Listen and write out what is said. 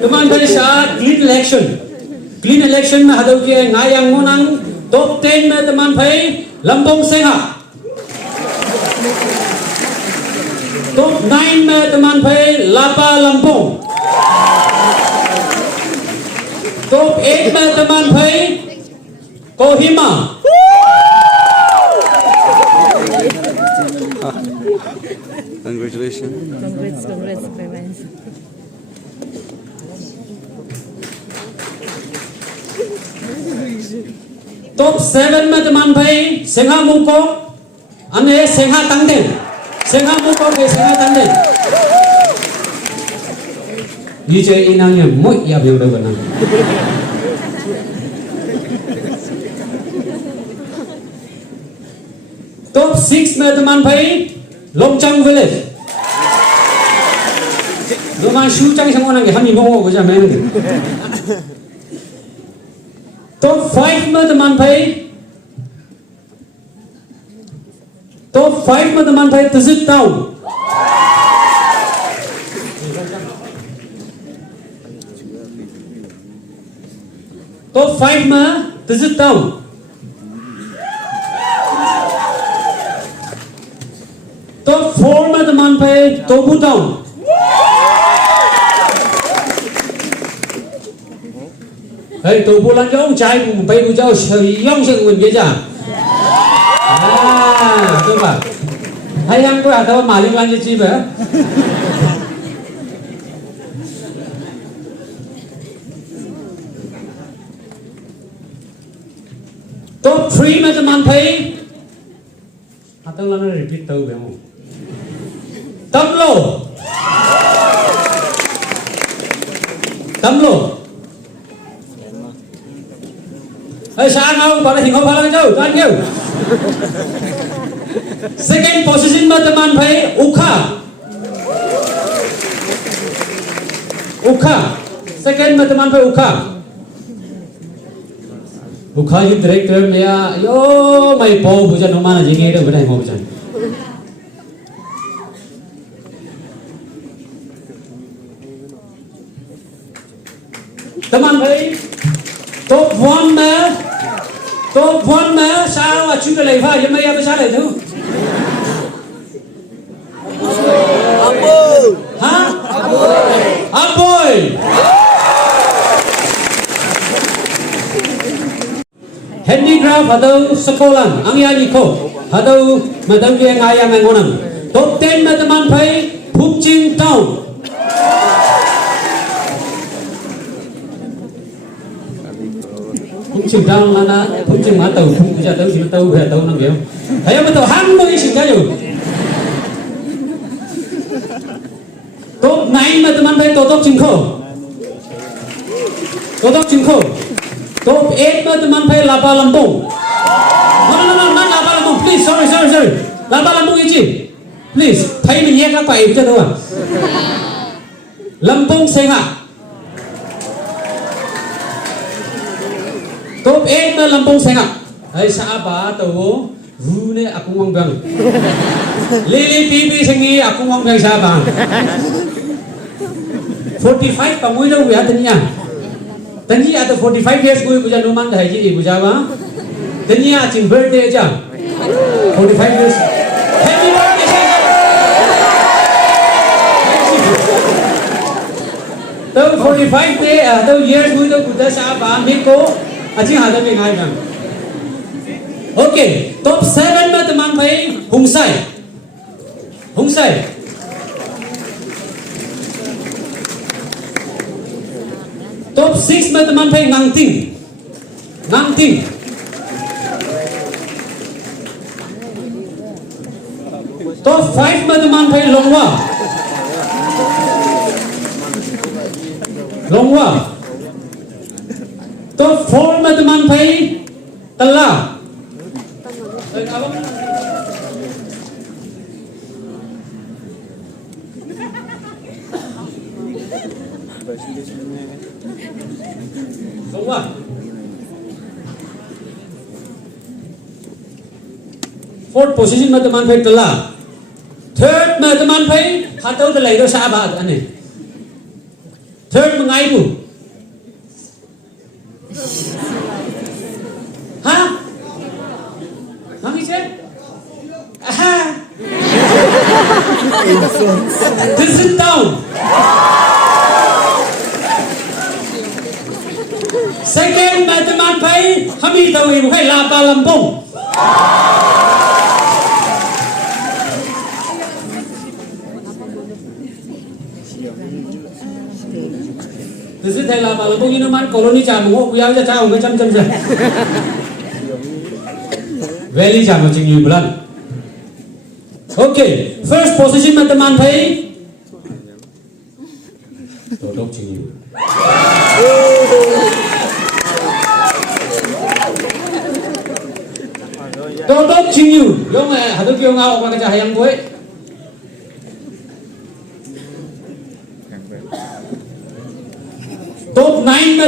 teman phai sa clean election में हदौ के ngayang monang top 10 में teman phai Lampung Sengha, top 9 में teman phai Lapa Lampung, top 8 में teman phai Kohima, Congratulations. Congrats, parents. top 7 में teman phai Sengha Mungkok, ane Sengha Tangden, Sengha Mungkok ke Sengha Tangden. DJ inangnya moi ya biar udah benar. top 6 में teman phai Longchang Village. Teman Shujang semua nang kami ngomong aja main. top 5 में teman phai Tizit Town. top 5 में Tizit Town. top 4 में teman phai Tobu Town. Hey, Tobu lan cho ông trai cùng bay của cháu sợi yong sợi quần kia chả? À, tôi bảo, hay ăn có đâu mà liên quan gì vậy? top 3 mà teman phai, atau lah repeat tahu bemo. Tamlo. Hey, sáng không? Bảo là hình không phải là đâu, toàn kêu. Second position mà teman phai Ukha. Second mà teman phai Ukha yung director maya, yo may po bujan no mana jingi itu berai mo bujan. Teman phai top 1 में sao mà chưa lấy phải, nhưng mà em sao lấy thứ? Hả? Aboy. Handicraft atau sekolah, angin ko, atau madam dia ngayang ngonang. Top 10 में teman phai Phukching Town. Phukching Town mana? Phukching mana tahu? Phukching tahu sih tahu berapa tahu nang dia. Ayo betul, hambo isi kayu. Top 9 में teman phai Totok Chingko. Top 8 में teman phai Lapa Lampung. No, not Lapa Lampung. Please, sorry. Lapa Lampung iji. Please, phai mình nhẹ các bài cho đâu à? Lampung Sengha. Top 8 में Lampung Sengha. Hai sahabat tahu, vune aku ngong bang. Lili TV sengi aku ngong bang sahabat. 45 kamu itu ya tanya. Tanya ada 45 years gue punya numan dah jadi punya apa? Tanya cing birthday aja. 45 years. Happy birthday saya. Tahu 45 day, tahu years gue itu punya sahabat Miko. Aji ada mengai bang. Okay, top 7 में teman phai Hungsai. Top 6 में teman phai Ngangting. Top 5 में teman phai Longwa. Top 4 में teman phai Tala. Longwa. Fourth position में teman phai Tala. Third में teman phai Khatau Talai do sahabat ane. Third mengai bu. Hah? Mami cek? Aha. This is down. Second, teman pai, kami tahu ibu kai lapa Lampung. This is Thai lapa Lampung ini man koloni jamu, buyau aja jauh ke jam-jam je. Valley jamu cingyu bulan. Okay, first position teman pai. Todok cingyu. Todok cingyu, yung hado kyo nga ako mga hayang boy. Top 9